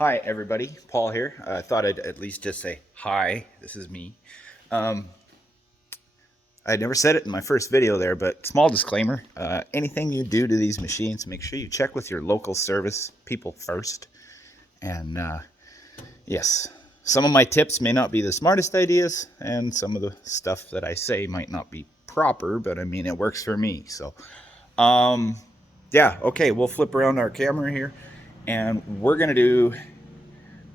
Hi, everybody. Paul here. I thought I'd at least just say hi. This is me. I never said it in my first video there, but small disclaimer. Anything you do to these machines, make sure you check with your local service people first. And yes, some of my tips may not be the smartest ideas, and some of the stuff that I say might not be proper, but I mean, it works for me. So, yeah, okay, we'll flip around our camera here, and we're going to do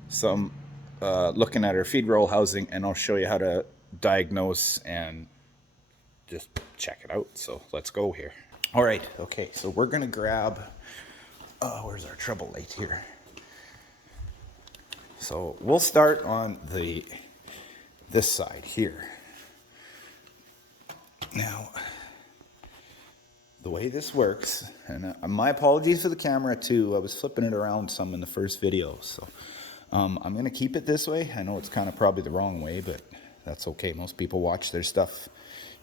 some looking at our Feedroll housing, and I'll show you how to diagnose and just check it out. So let's go here. All right, okay, so we're gonna grab, where's our trouble light here? So we'll start on this side here. Now, the way this works, and my apologies for the camera too, I was flipping it around some in the first video, so I'm going to keep it this way. I know it's kind of probably the wrong way, but that's okay. Most people watch their stuff.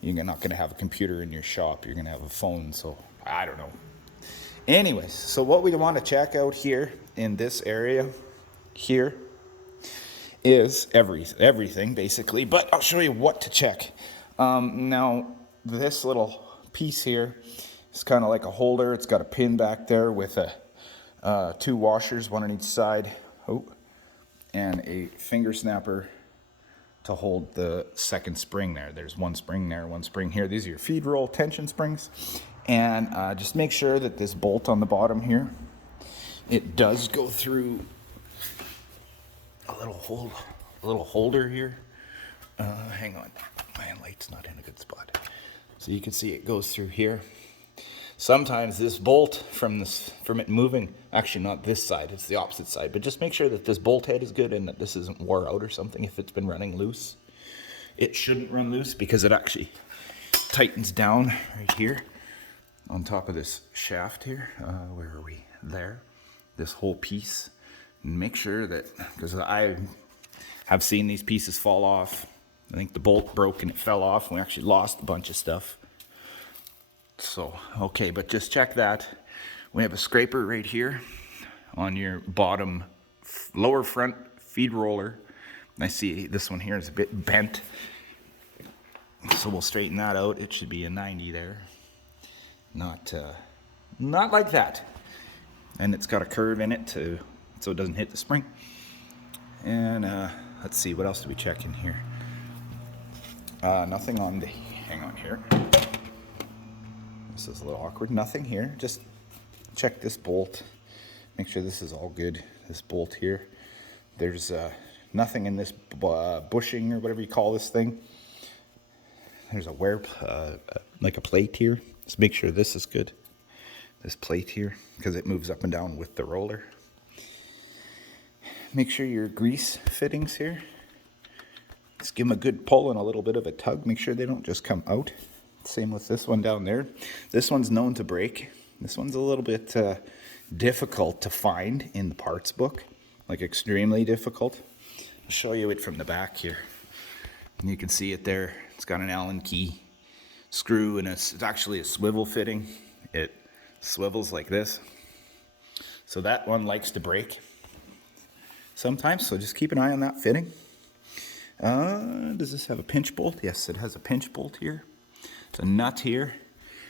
You're not going to have a computer in your shop. You're going to have a phone, so I don't know. Anyways, so what we want to check out here in this area here is everything basically, but I'll show you what to check. Now, this little piece here is kind of like a holder. It's got a pin back there with two washers, one on each side. Oh. And a finger snapper to hold the second spring there. There's one spring there, one spring here. These are your Feedroll tension springs. And just make sure that this bolt on the bottom here, it does go through a little holder here. Hang on, my light's not in a good spot. So you can see it goes through here. Sometimes this bolt from it moving, actually not this side, it's the opposite side, but just make sure that this bolt head is good and that this isn't wore out or something if it's been running loose. It shouldn't run loose because it actually tightens down right here on top of this shaft here. Where are we? There. This whole piece. And make sure that, because I have seen these pieces fall off. I think the bolt broke and it fell off and we actually lost a bunch of stuff. So, okay, but just check that. We have a scraper right here on your bottom lower front feed roller. I see this one here is a bit bent. So we'll straighten that out. It should be a 90 there. Not like that. And it's got a curve in it so it doesn't hit the spring. And let's see, what else do we check in here? Nothing on the, hang on here. This is a little awkward. Nothing here. Just check this bolt. Make sure this is all good. This bolt here. There's nothing in this bushing or whatever you call this thing. There's a wear, like a plate here. Just make sure this is good. This plate here, because it moves up and down with the roller. Make sure your grease fittings here. Just give them a good pull and a little bit of a tug. Make sure they don't just come out. Same with this one down there. This one's known to break. This one's a little bit difficult to find in the parts book, like extremely difficult. I'll show you it from the back here. And you can see it there. It's got an Allen key screw and it's actually a swivel fitting. It swivels like this. So that one likes to break sometimes, so just keep an eye on that fitting. Does this have a pinch bolt? Yes, it has a pinch bolt here. It's a nut here,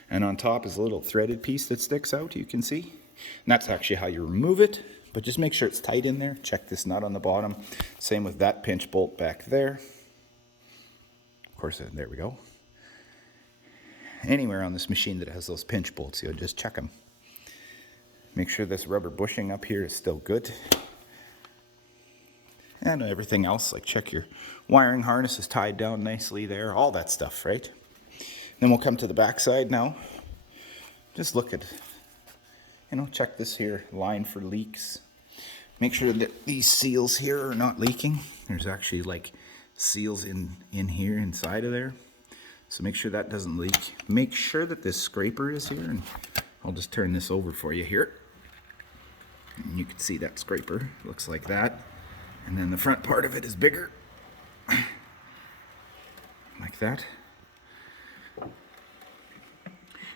and on top is a little threaded piece that sticks out, you can see. And that's actually how you remove it, but just make sure it's tight in there. Check this nut on the bottom. Same with that pinch bolt back there. Of course, there we go. Anywhere on this machine that has those pinch bolts, you'll just check them. Make sure this rubber bushing up here is still good. And everything else, like check your wiring harness is tied down nicely there, all that stuff, right? Then we'll come to the back side now. Just look at, check this here, line for leaks. Make sure that these seals here are not leaking. There's actually like seals in here inside of there. So make sure that doesn't leak. Make sure that this scraper is here, and I'll just turn this over for you here. And you can see that scraper, looks like that. And then the front part of it is bigger, like that.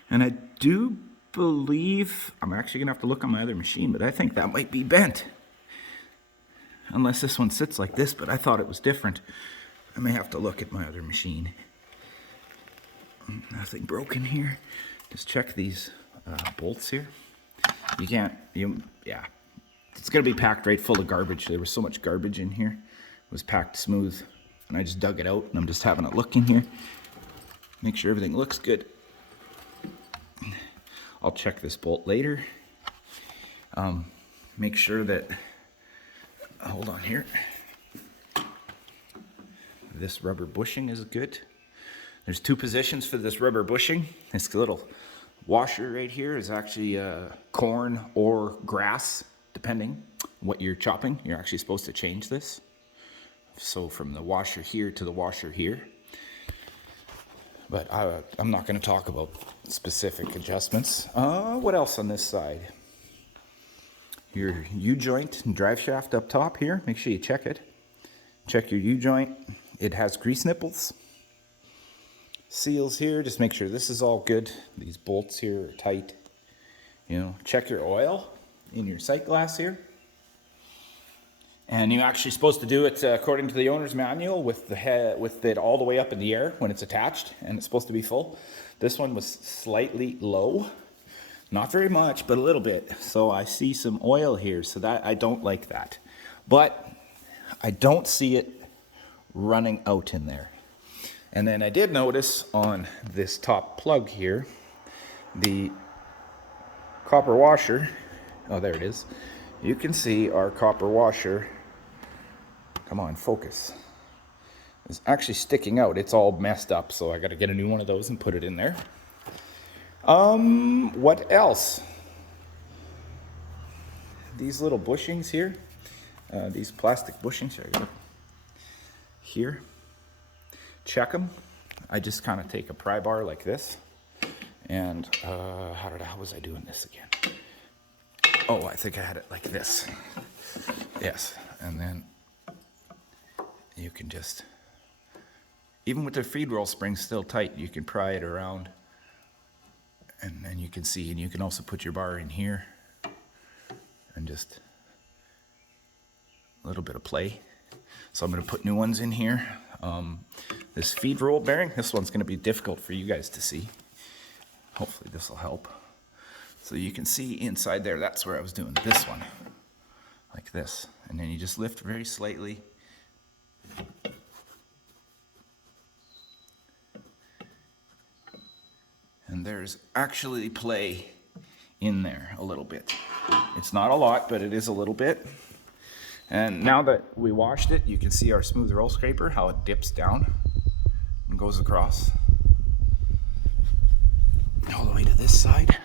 And I do believe, I'm actually gonna have to look on my other machine, but I think that might be bent. unless this one sits like this, but I thought it was different. I may have to look at my other machine. Nothing broken here. Just check these bolts here. You can't, yeah. It's gonna be packed right full of garbage. There was so much garbage in here. It was packed smooth. And I just dug it out and I'm just having a look in here. Make sure everything looks good. I'll check this bolt later. Make sure that, hold on here. This rubber bushing is good. There's two positions for this rubber bushing. This little washer right here is actually corn or grass, depending what you're chopping. You're actually supposed to change this. So from the washer here to the washer here. But I'm not going to talk about specific adjustments. What else on this side? Your U-joint and drive shaft up top here. Make sure you check it. Check your U-joint. It has grease nipples. Seals here. Just make sure this is all good. These bolts here are tight. You know, check your oil in your sight glass here. And you're actually supposed to do it according to the owner's manual with the head, with it all the way up in the air when it's attached, and it's supposed to be full. This one was slightly low, not very much, but a little bit. So I see some oil here, so that I don't like that. But I don't see it running out in there. And then I did notice on this top plug here, the copper washer. Oh, there it is. You can see our copper washer. Come on, focus. It's actually sticking out. It's all messed up, so I got to get a new one of those and put it in there. What else? These little bushings here, these plastic bushings here. Check them. I just kind of take a pry bar like this, and how was I doing this again? Oh, I think I had it like this. Yes, and then you can just, even with the Feedroll springs still tight, you can pry it around, and then you can see, and you can also put your bar in here, and just a little bit of play. So I'm going to put new ones in here. This Feedroll bearing, this one's going to be difficult for you guys to see. Hopefully this will help. So you can see inside there, that's where I was doing this one, like this. And then you just lift very slightly. And there's actually play in there a little bit. It's not a lot, but it is a little bit. And now that we washed it, you can see our smooth roll scraper, how it dips down and goes across all the way to this side.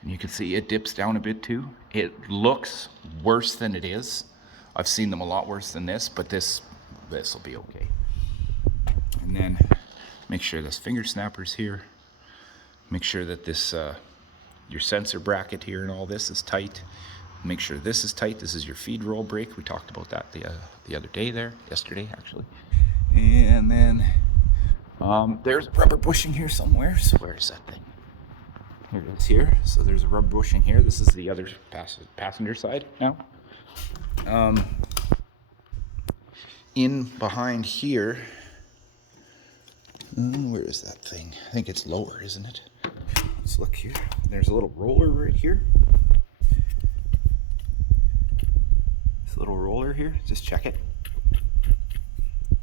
And you can see it dips down a bit too. It looks worse than it is. I've seen them a lot worse than this, but this will be okay. And then make sure this finger snapper's here. Make sure that this your sensor bracket here and all this is tight. Make sure this is tight. This is your Feedroll brake. We talked about that the other day there, yesterday actually. And then there's rubber bushing here somewhere. So where's that thing? Here it is here. So there's a rubber bushing here. This is the other passenger side now. In behind here, where is that thing? I think it's lower, isn't it? Let's look here. There's a little roller right here. This little roller here, just check it.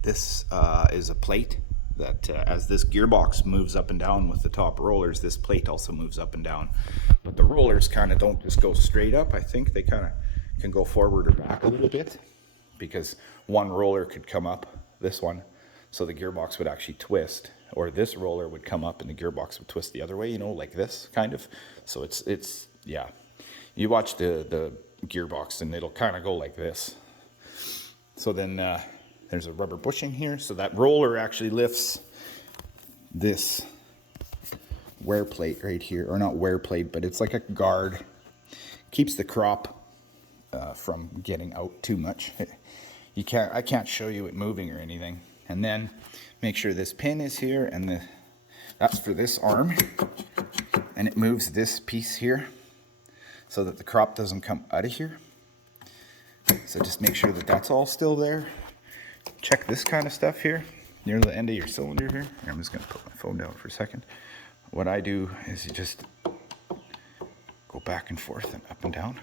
This is a plate that as this gearbox moves up and down with the top rollers, this plate also moves up and down. But the rollers kind of don't just go straight up. I think they kind of can go forward or back a little bit, because one roller could come up, this one, so the gearbox would actually twist, or this roller would come up and the gearbox would twist the other way, you know, like this kind of. So it's yeah, you watch the gearbox and it'll kind of go like this. So then there's a rubber bushing here, so that roller actually lifts this wear plate right here, or not wear plate, but it's like a guard, keeps the crop from getting out too much. I can't show you it moving or anything. And then make sure this pin is here, and that's for this arm, and it moves this piece here so that the crop doesn't come out of here. So just make sure that that's all still there. Check this kind of stuff here near the end of your cylinder here. I'm just going to put my phone down for a second. What I do is you just go back and forth and up and down.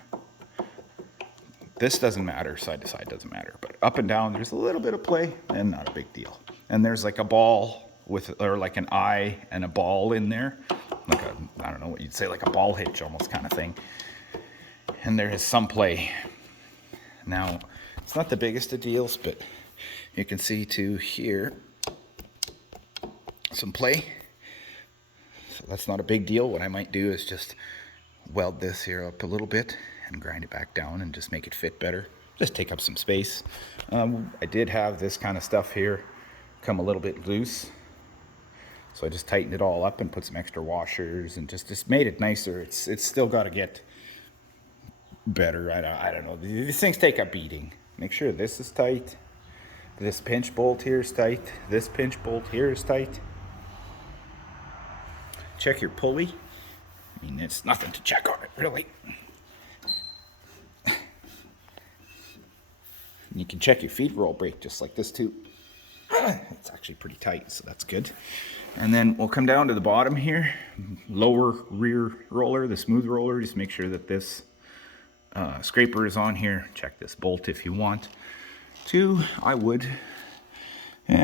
This doesn't matter, side to side doesn't matter, but up and down there's a little bit of play and not a big deal. And there's like a ball with, or like an eye and a ball in there, like a, I don't know what you'd say, like a ball hitch almost kind of thing. And there is some play. Now, it's not the biggest of deals, but you can see to here some play. So that's not a big deal. What I might do is just weld this here up a little bit and grind it back down and just make it fit better. Just take up some space. I did have this kind of stuff here come a little bit loose. So I just tightened it all up and put some extra washers and just made it nicer. It's still got to get better. I don't know. These things take a beating. Make sure this is tight. This pinch bolt here is tight. This pinch bolt here is tight. Check your pulley. I mean, it's nothing to check on it, really. You can check your Feedroll brake just like this too. It's actually pretty tight, so that's good. And then we'll come down to the bottom here. Lower rear roller, the smooth roller. Just make sure that this scraper is on here. Check this bolt if you want to. I would. We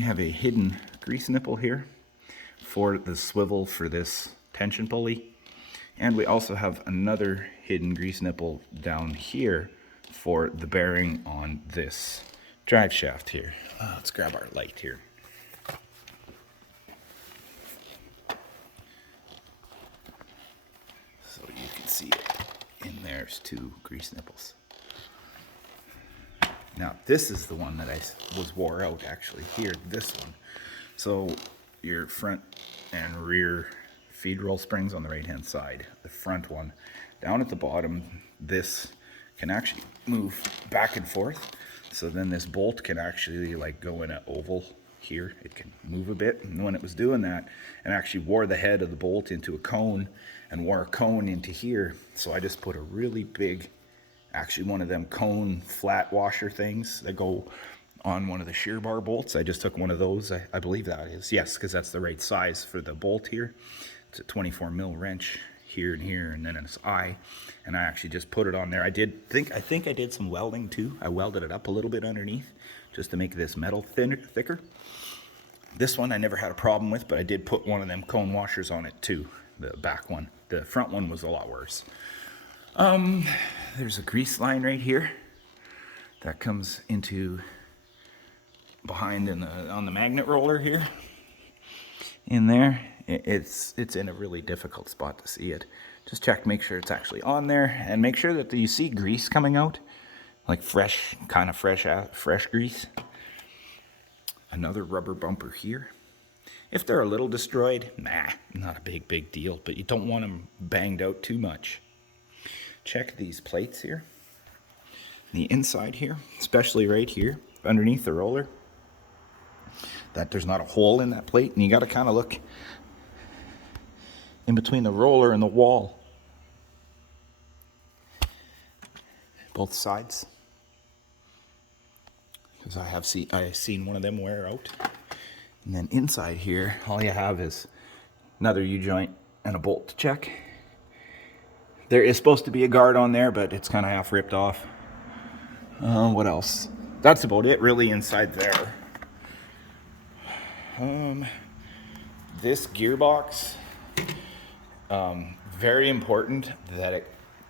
have a hidden grease nipple here for the swivel for this tension pulley. And we also have another hidden grease nipple down here for the bearing on this drive shaft here. Let's grab our light here. So you can see it. In there's two grease nipples. Now this is the one that I was wore out actually here, this one. So your front and rear Feedroll springs on the right hand side. The front one down at the bottom, this can actually move back and forth. So then this bolt can actually like go in an oval here. It can move a bit. And when it was doing that, it actually wore the head of the bolt into a cone and wore a cone into here. So I just put a really big, actually one of them cone flat washer things that go on one of the shear bar bolts. I just took one of those. I believe that is, yes, because that's the right size for the bolt here. It's a 24 mil wrench here and here, and then its eye, and I actually just put it on there. I think I did some welding too. I welded it up a little bit underneath just to make this metal thicker. This one I never had a problem with, but I did put one of them cone washers on it too, the back one. The front one was a lot worse. There's a grease line right here that comes into behind on the magnet roller here. In there, it's in a really difficult spot to see it. Just check, make sure it's actually on there, and make sure that you see grease coming out, like fresh grease. Another rubber bumper here. If they're a little destroyed, not a big deal, but you don't want them banged out too much. Check these plates here. The inside here, especially right here, underneath the roller, that there's not a hole in that plate, and you got to kind of look in between the roller and the wall. Both sides. Because I've seen one of them wear out. And then inside here, all you have is another U-joint and a bolt to check. There is supposed to be a guard on there, but it's kind of half ripped off. What else? That's about it really inside there. This gearbox, very important that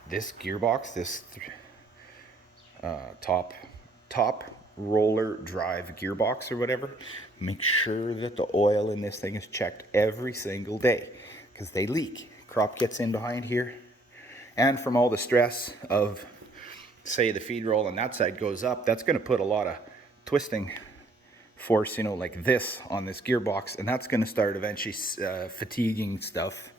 this gearbox, this top roller drive gearbox or whatever, make sure that the oil in this thing is checked every single day, because they leak. Crop gets in behind here, and from all the stress of, say, the Feedroll on that side goes up, that's going to put a lot of twisting force, you know, like this on this gearbox, and that's going to start eventually fatiguing stuff,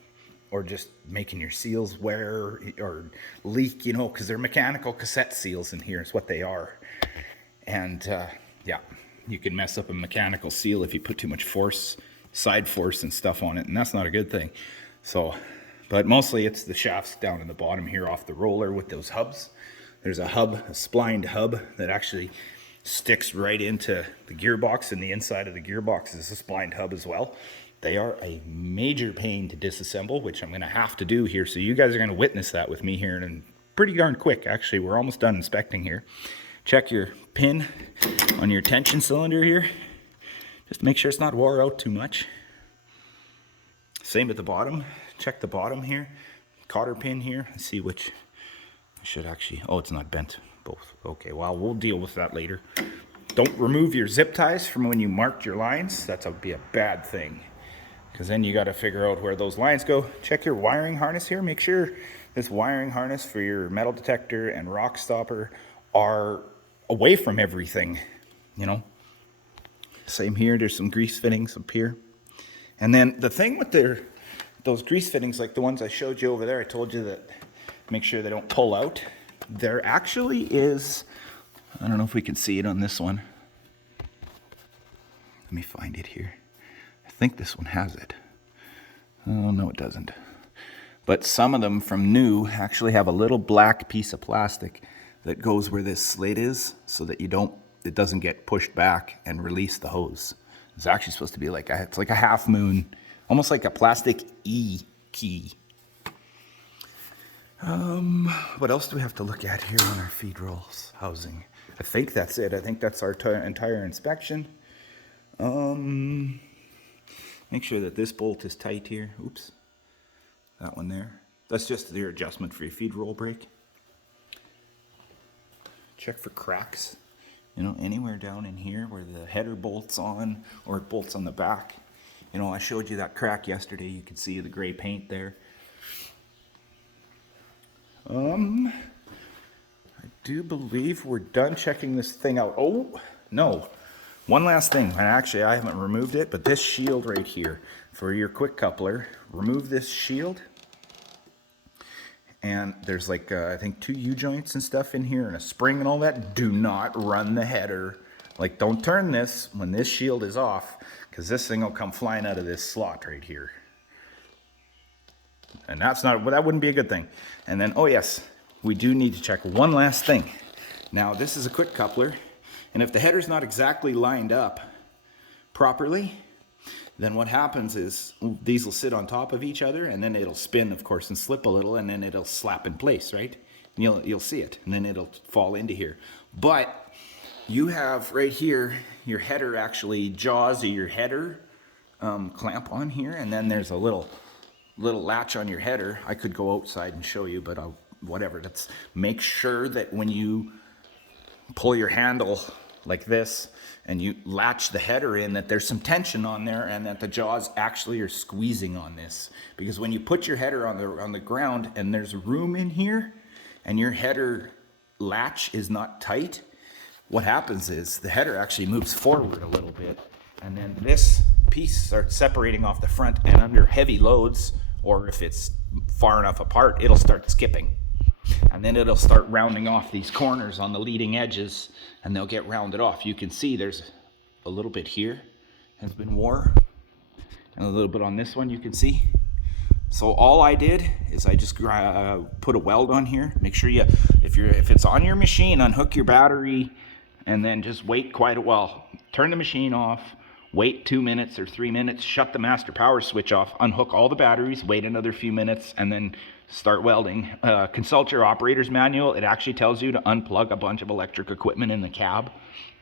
or just making your seals wear or leak, you know, because they're mechanical cassette seals in here is what they are. And yeah, you can mess up a mechanical seal if you put too much force, side force and stuff on it, and that's not a good thing. So, but mostly it's the shafts down in the bottom here off the roller with those hubs. There's a hub, a splined hub that actually sticks right into the gearbox, and the inside of the gearbox is a splined hub as well. They are a major pain to disassemble, which I'm going to have to do here. So you guys are going to witness that with me here, and pretty darn quick. Actually, we're almost done inspecting here. Check your pin on your tension cylinder here, just to make sure it's not wore out too much. Same at the bottom. Check the bottom here. Cotter pin here. Let's see which I should actually, oh, it's not bent. Both. Okay, well, we'll deal with that later. Don't remove your zip ties from when you marked your lines. That's be a bad thing, because then you got to figure out where those lines go. Check your wiring harness here. Make sure this wiring harness for your metal detector and rock stopper are away from everything, you know. Same here. There's some grease fittings up here. And then the thing with those grease fittings, like the ones I showed you over there, I told you that make sure they don't pull out. There actually is, I don't know if we can see it on this one. Let me find it here. I think this one has it. Oh, no, it doesn't. But some of them from new actually have a little black piece of plastic that goes where this slit is, so that it doesn't get pushed back and release the hose. It's actually supposed to be like it's like a half moon, almost like a plastic E key. What else do we have to look at here on our Feedroll housing? I think that's it. I think that's our entire inspection. Make sure that this bolt is tight here. Oops. That one there. That's just your adjustment for your Feedroll brake. Check for cracks. You know, anywhere down in here where the header bolts on or it bolts on the back. You know, I showed you that crack yesterday. You can see the gray paint there. I do believe we're done checking this thing out. Oh, no. One last thing. And actually, I haven't removed it, but this shield right here for your quick coupler, remove this shield. And there's like, I think 2 U-joints and stuff in here and a spring and all that. Do not run the header. Like, don't turn this when this shield is off, because this thing will come flying out of this slot right here. And that wouldn't be a good thing. And then, oh yes, we do need to check one last thing. Now, this is a quick coupler, and if the header's not exactly lined up properly, then what happens is these will sit on top of each other, and then it'll spin, of course, and slip a little, and then it'll slap in place, right? And you'll see it, and then it'll fall into here. But you have right here your header actually jaws of your header clamp on here, and then there's a little latch on your header. I could go outside and show you, but whatever. Let's make sure that when you pull your handle like this and you latch the header in, that there's some tension on there and that the jaws actually are squeezing on this. Because when you put your header on the ground and there's room in here and your header latch is not tight, what happens is the header actually moves forward a little bit, and then this piece starts separating off the front, and under heavy loads, or if it's far enough apart, it'll start skipping. And then it'll start rounding off these corners on the leading edges, and they'll get rounded off. You can see there's a little bit here has been wore, and a little bit on this one you can see. So all I did is I just put a weld on here. Make sure if it's on your machine, unhook your battery, and then just wait quite a while. Turn the machine off, wait 2 minutes or 3 minutes, shut the master power switch off, unhook all the batteries, wait another few minutes, and then start welding. Consult your operator's manual. It actually tells you to unplug a bunch of electric equipment in the cab.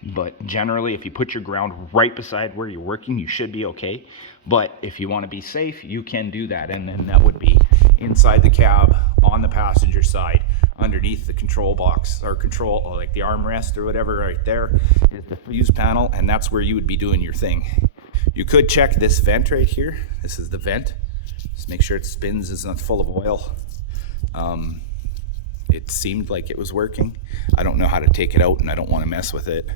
But generally, if you put your ground right beside where you're working, you should be okay. But if you want to be safe, you can do that. And then that would be inside the cab, on the passenger side, underneath the control box, or control, like the armrest or whatever right there is the fuse panel, and that's where you would be doing your thing. You could check this vent right here. This is the vent. Just make sure it spins, it's not full of oil. It seemed like it was working. I don't know how to take it out, and I don't want to mess with it.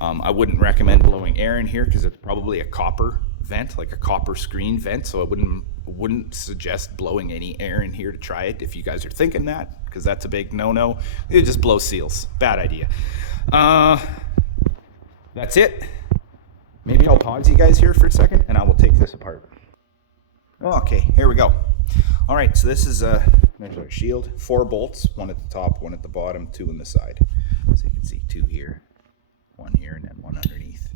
I wouldn't recommend blowing air in here because it's probably a copper vent, like a copper screen vent, so I wouldn't suggest blowing any air in here to try it if you guys are thinking that, because that's a big no-no. You just blow seals. Bad idea. That's it. Maybe I'll pause you guys here for a second, and I will take this apart. Okay, here we go. All right, so this is There's our shield. 4 bolts, 1 at the top, 1 at the bottom, 2 on the side. So you can see 2 here, 1 here, and then 1 underneath.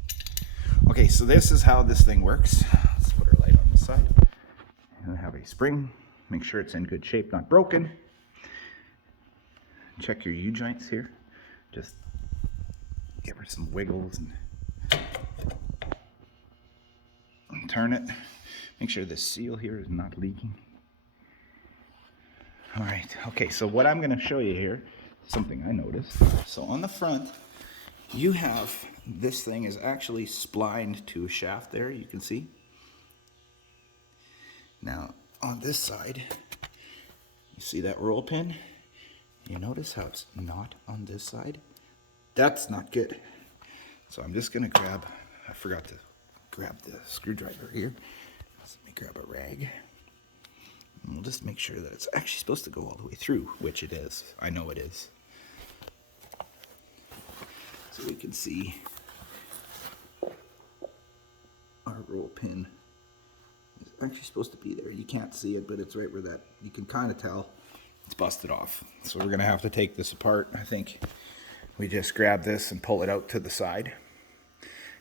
Okay, so this is how this thing works. Let's put our light on this side. And have a spring. Make sure it's in good shape, not broken. Check your U-joints here. Just give her some wiggles and turn it. Make sure the seal here is not leaking. All right, okay, so what I'm gonna show you here, something I noticed. So on the front, you have, this thing is actually splined to a shaft there, you can see. Now, on this side, you see that roll pin? You notice how it's not on this side? That's not good. So I'm just gonna grab, I forgot to grab the screwdriver here. So let me grab a rag. And we'll just make sure that it's actually supposed to go all the way through, which it is. I know it is. So we can see our roll pin is actually supposed to be there. You can't see it, but it's right where that, you can kind of tell it's busted off. So we're gonna have to take this apart. I think we just grab this and pull it out to the side,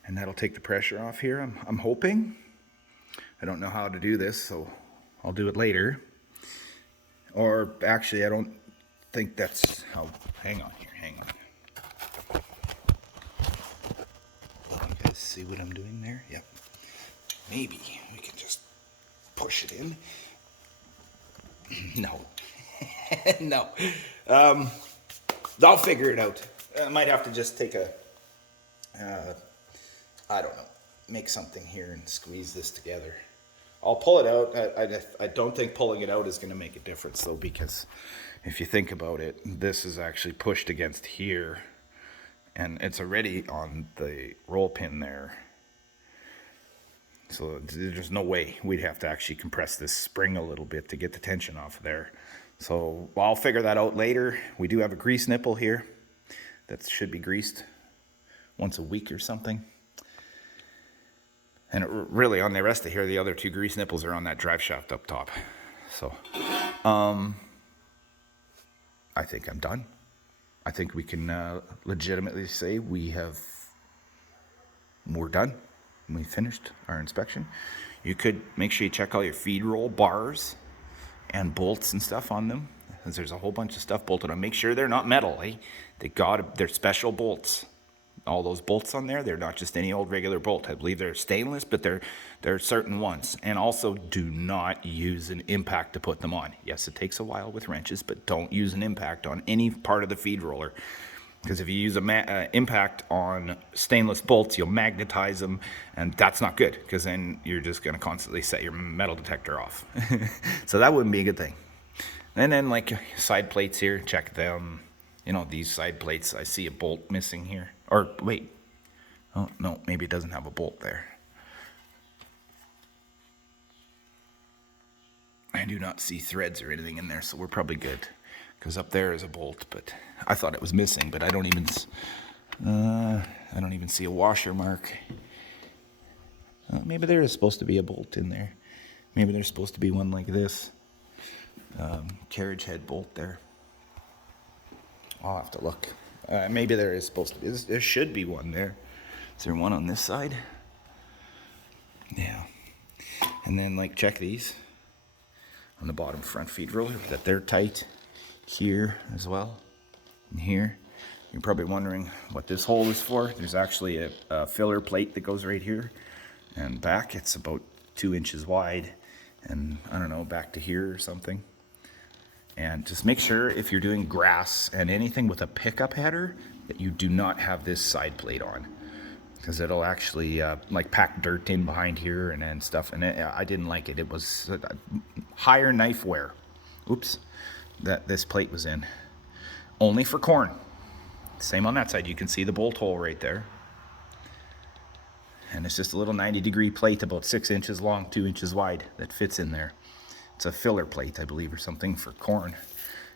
and that'll take the pressure off here. I'm hoping. I don't know how to do this, so I'll do it later. Or actually, I don't think that's how. Hang on here, hang on. You guys see what I'm doing there? Yep. Maybe we can just push it in. No. No. I'll figure it out. I might have to just take a, I don't know, make something here and squeeze this together. I'll pull it out. I don't think pulling it out is going to make a difference, though, because if you think about it, this is actually pushed against here, and it's already on the roll pin there. So there's no way. We'd have to actually compress this spring a little bit to get the tension off of there. So I'll figure that out later. We do have a grease nipple here that should be greased once a week or something. And really, on the rest of here, the other 2 grease nipples are on that drive shaft up top. So, I think I'm done. I think we can legitimately say we're done. We finished our inspection. You could make sure you check all your Feedroll bars and bolts and stuff on them, because there's a whole bunch of stuff bolted on. Make sure they're not metal, eh? They're special bolts. All those bolts on there, they're not just any old regular bolt. I believe they're stainless, but they're certain ones. And also, do not use an impact to put them on. Yes, it takes a while with wrenches, but don't use an impact on any part of the feed roller. Because if you use an impact on stainless bolts, you'll magnetize them, and that's not good, because then you're just going to constantly set your metal detector off. So that wouldn't be a good thing. And then, like, side plates here, check them. You know, these side plates, I see a bolt missing here. Or, wait. Oh, no, maybe it doesn't have a bolt there. I do not see threads or anything in there, so we're probably good. Because up there is a bolt, but I thought it was missing, but I don't even see a washer mark. Maybe there is supposed to be a bolt in there. Maybe there's supposed to be one like this. Carriage head bolt there. I'll have to look. Maybe there is supposed to be. There should be one there. Is there one on this side? Yeah. And then, like, check these on the bottom front feed roller, that they're tight here as well, and here. You're probably wondering what this hole is for. There's actually a filler plate that goes right here and back. It's about 2 inches wide, and I don't know, back to here or something. And just make sure if you're doing grass and anything with a pickup header that you do not have this side plate on, because it'll actually like pack dirt in behind here and stuff. And I didn't like it. It was higher knife wear. Oops, that this plate was in. Only for corn. Same on that side. You can see the bolt hole right there. And it's just a little 90-degree plate about 6 inches long, 2 inches wide that fits in there. It's a filler plate, I believe, or something for corn.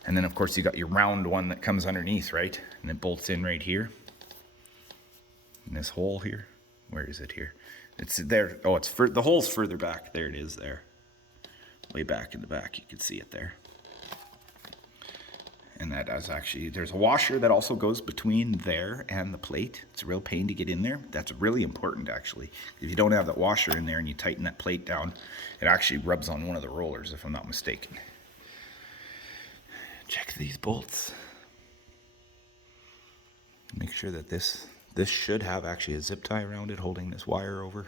And then, of course, you got your round one that comes underneath, right? And it bolts in right here. In this hole here. Where is it here? It's there. Oh, the hole's further back. There it is there. Way back in the back. You can see it there. And that is actually, there's a washer that also goes between there and the plate. It's a real pain to get in there. That's really important actually. If you don't have that washer in there and you tighten that plate down, it actually rubs on one of the rollers if I'm not mistaken. Check these bolts. Make sure that this should have actually a zip tie around it holding this wire over.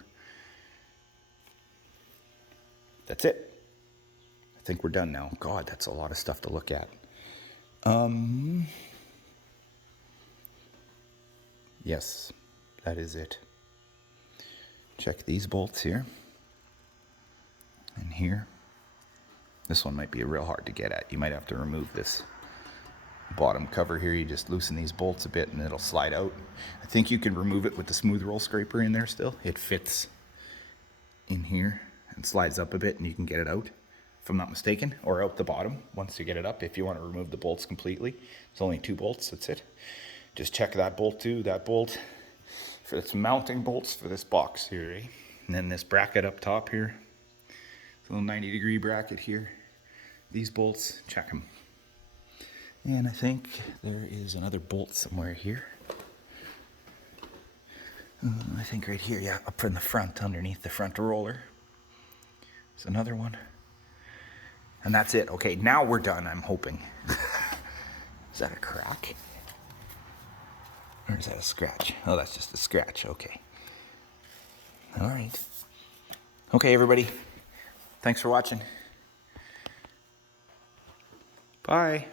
That's it. I think we're done now. God, that's a lot of stuff to look at. Yes, that is it. Check these bolts here. And here. This one might be real hard to get at. You might have to remove this bottom cover here. You just loosen these bolts a bit and it'll slide out. I think you can remove it with the smooth roll scraper in there still. It fits in here and slides up a bit and you can get it out, if I'm not mistaken, or out the bottom once you get it up if you want to remove the bolts completely. It's only 2 bolts, that's it. Just check that bolt too, that bolt for its mounting bolts for this box here, eh? And then this bracket up top here, this little 90-degree bracket here. These bolts, check them. And I think there is another bolt somewhere here. I think right here, yeah, up in the front, underneath the front roller. There's another one. And that's it. Okay, now we're done, I'm hoping. Is that a crack? Or is that a scratch? Oh, that's just a scratch, okay. All right. Okay, everybody. Thanks for watching. Bye.